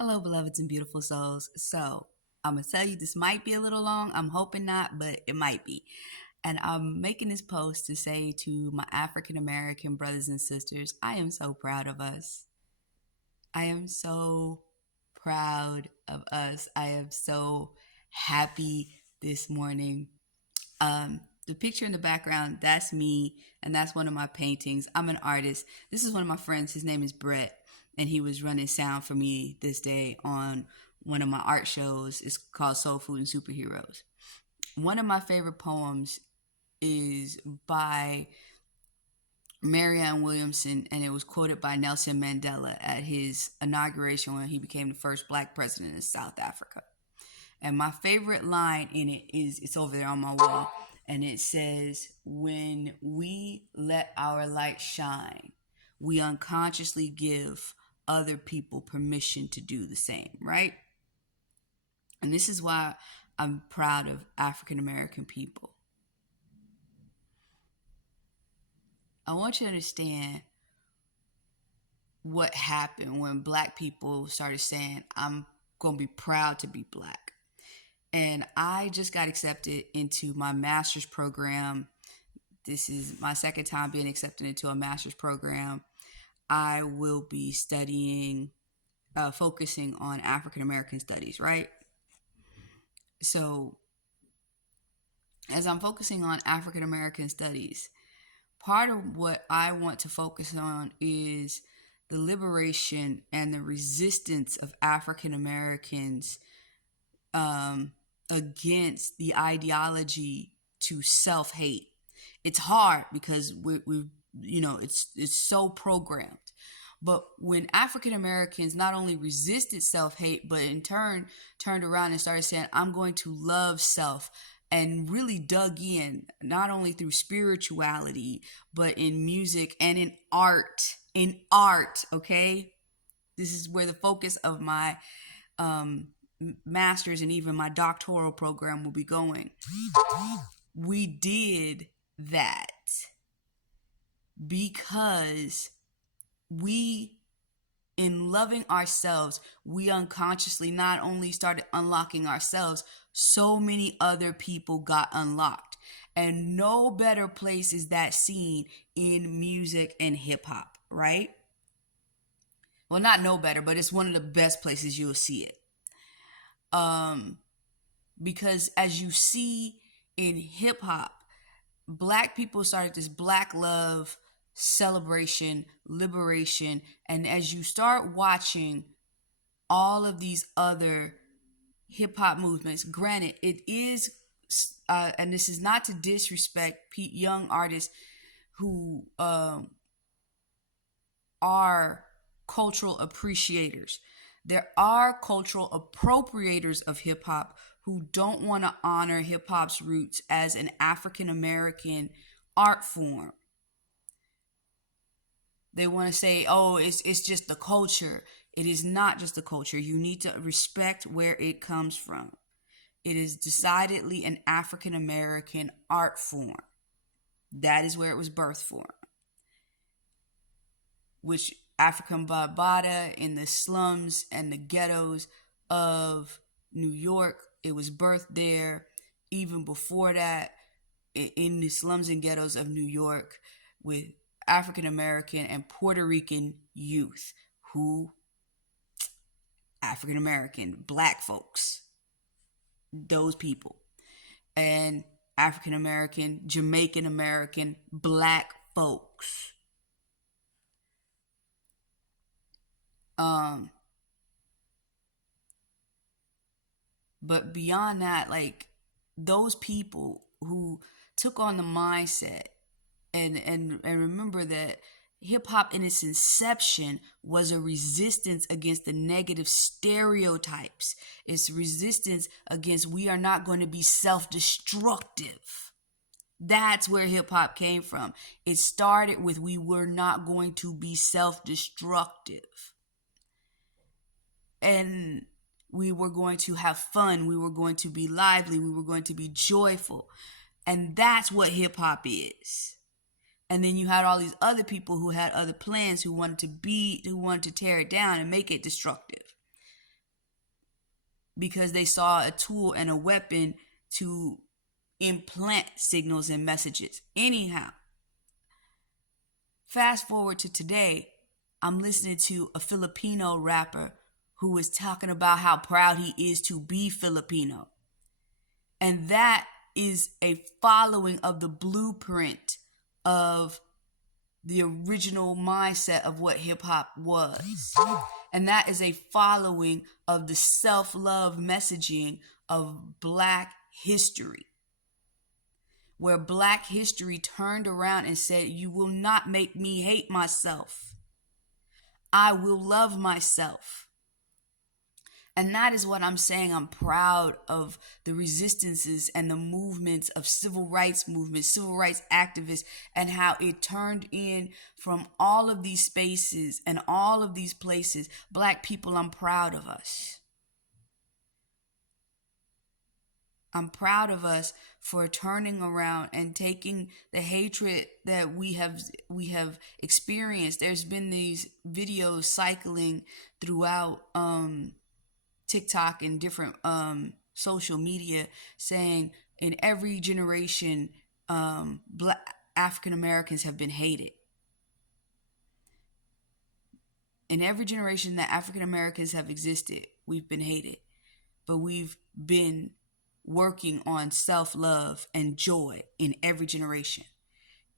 Hello, beloveds and beautiful souls. So, I'm going to tell you this might be a little long. I'm hoping not, but it might be. And I'm making this post to say to my African American brothers and sisters, I am so proud of us. I am so proud of us. I am so happy this morning. The picture in the background, that's me, and that's one of my paintings. I'm an artist. This is one of my friends. His name is Brett, and he was running sound for me this day on one of my art shows. It's called Soul Food and Superheroes. One of my favorite poems is by Marianne Williamson, and it was quoted by Nelson Mandela at his inauguration when he became the first black president of South Africa. And my favorite line in it is, it's over there on my wall, and it says, "When we let our light shine, we unconsciously give other people permission to do the same," right? And this is why I'm proud of African American people. I want you to understand what happened when black people started saying, I'm going to be proud to be black. And I just got accepted into my master's program. This is my second time being accepted into a master's program. I will be studying, focusing on African American studies, right? So, as I'm focusing on African American studies, part of what I want to focus on is the liberation and the resistance of African Americans against the ideology to self-hate. It's hard because it's so programmed. But when African Americans not only resisted self-hate, but in turn turned around and started saying, I'm going to love self, and really dug in, not only through spirituality, but in music and in art. In art, okay? This is where the focus of my master's and even my doctoral program will be going. We did that because in loving ourselves, we unconsciously not only started unlocking ourselves, so many other people got unlocked. And no better place is that seen in music and hip hop, right? Well, not no better, but it's one of the best places you'll see it. Because as you see in hip hop, black people started this black love celebration, liberation, and as you start watching all of these other hip hop movements, granted, it is, and this is not to disrespect young artists who are cultural appreciators. There are cultural appropriators of hip hop who don't want to honor hip hop's roots as an African American art form. They want to say, oh, it's just the culture. It is not just the culture. You need to respect where it comes from. It is decidedly an African American art form. That is where it was birthed from. Which African Bambaataa in the slums and the ghettos of New York, it was birthed there. Even before that, in the slums and ghettos of New York, with African American and Puerto Rican youth African American, black folks, those people, and African American, Jamaican American, black folks. But beyond that, like those people who took on the mindset and remember that hip hop in its inception was a resistance against the negative stereotypes. It's resistance against we are not going to be self-destructive. That's where hip hop came from. It started with we were not going to be self-destructive. And we were going to have fun. We were going to be lively. We were going to be joyful. And that's what hip hop is. And then you had all these other people who had other plans, who wanted to tear it down and make it destructive. because they saw a tool and a weapon to implant signals and messages. Anyhow, fast forward to today, I'm listening to a Filipino rapper who is talking about how proud he is to be Filipino. And that is a following of the blueprint of the original mindset of what hip hop was. And that is a following of the self-love messaging of Black history, where Black history turned around and said, you will not make me hate myself. I will love myself. And that is what I'm saying. I'm proud of the resistances and the movements of civil rights movements, civil rights activists, and how it turned in from all of these spaces and all of these places. Black people, I'm proud of us. I'm proud of us for turning around and taking the hatred that we have experienced. There's been these videos cycling throughout TikTok and different social media saying in every generation, Black African Americans have been hated. In every generation that African Americans have existed, we've been hated. But we've been working on self-love and joy in every generation.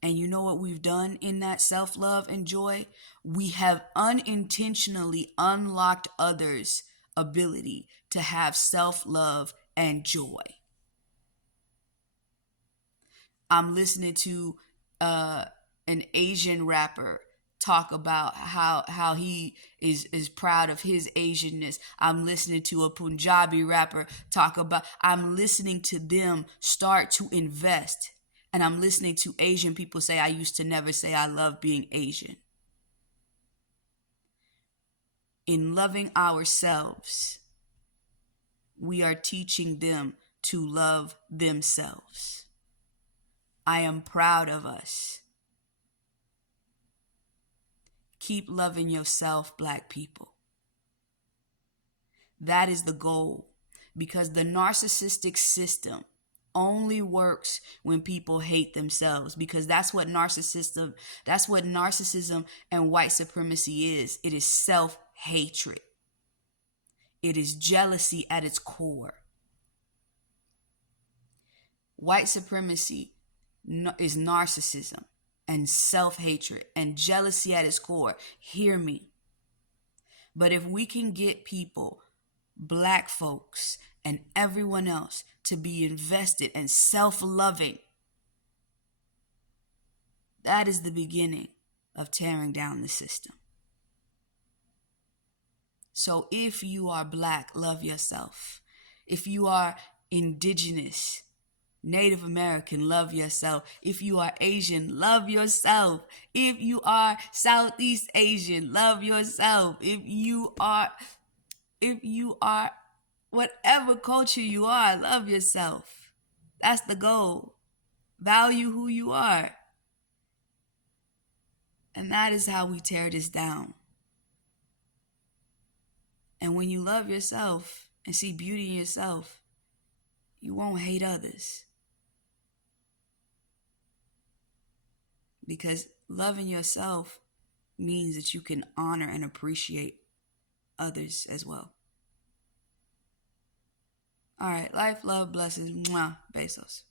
And you know what we've done in that self-love and joy? We have unintentionally unlocked others' ability to have self-love and joy. I'm listening to an Asian rapper talk about how he is proud of his Asianness. I'm listening to a Punjabi rapper talk about, I'm listening to them start to invest. And I'm listening to Asian people say, I used to never say I love being Asian. In loving ourselves, we are teaching them to love themselves. I am proud of us. Keep loving yourself, Black people. That is the goal, because the narcissistic system only works when people hate themselves, because that's what narcissism and white supremacy is. It is self-hatred. It is jealousy at its core. White supremacy is narcissism and self-hatred and jealousy at its core. Hear me. But if we can get people, Black folks and everyone else, to be invested and self-loving, that is the beginning of tearing down the system. So if you are Black, love yourself. If you are Indigenous, Native American, love yourself. If you are Asian, love yourself. If you are Southeast Asian, love yourself. If you are whatever culture you are, love yourself. That's the goal. Value who you are. And that is how we tear this down. And when you love yourself and see beauty in yourself, you won't hate others. Because loving yourself means that you can honor and appreciate others as well. All right. Life, love, blessings. Mwah. Bezos.